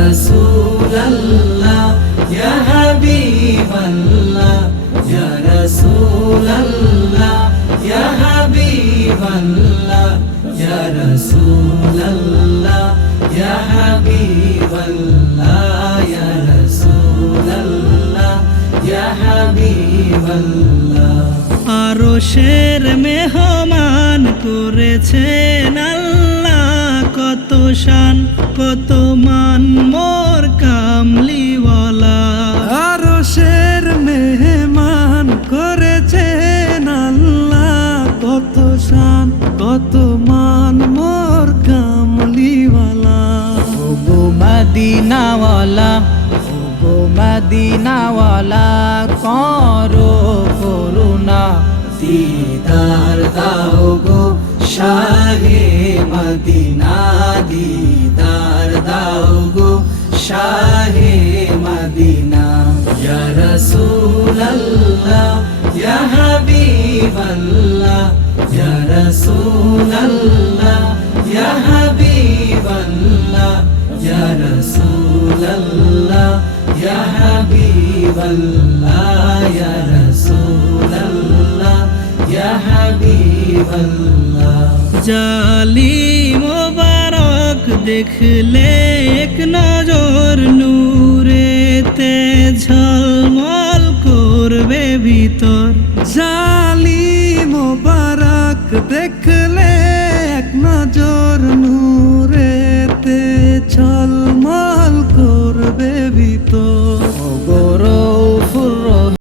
রাসূলাল্লাহ ইয়া হাবিবাল্লাহ ইয়া রাসূলাল্লাহ ইয়া হাবিবাল্লাহ ইয়া রাসূলাল্লাহ ইয়া হাবিবাল্লাহ ইয়া রাসূলাল্লাহ ইয়া হাবিবাল্লাহ। আরশের মেহমান করেছেন আল্লাহ, কত শান কত মান মোর কামলিওয়ালা। আরশের মেহমান করেছেন আল্লাহ, কত শান কত মান মোর কামলিওয়ালা। ওগো মদিনাওয়ালা ওগো মদিনাওয়ালা করো করুণা দিদার দাও গো শাহে মদিনা দিদার দাও গো শাহে মদিনা। ইয়া রাসূলাল্লাহ ইয়া হাবিবাল্লাহ ইয়া রাসূলাল্লাহ ইয়া হাবিবাল্লাহ ইয়া রাসূলাল্লাহ ইয়া হাবিবাল্লাহ ইয়া রাসূলাল্লাহ ইয়া হাবিবাল্লাহ। জালি মোবারক দেখলে এক নজর নূরেতে ঝলমল করবে ভিতর। জালি মোবারক দেখলে এক নজর নূরেতে ঝলমল করবে ভিতর।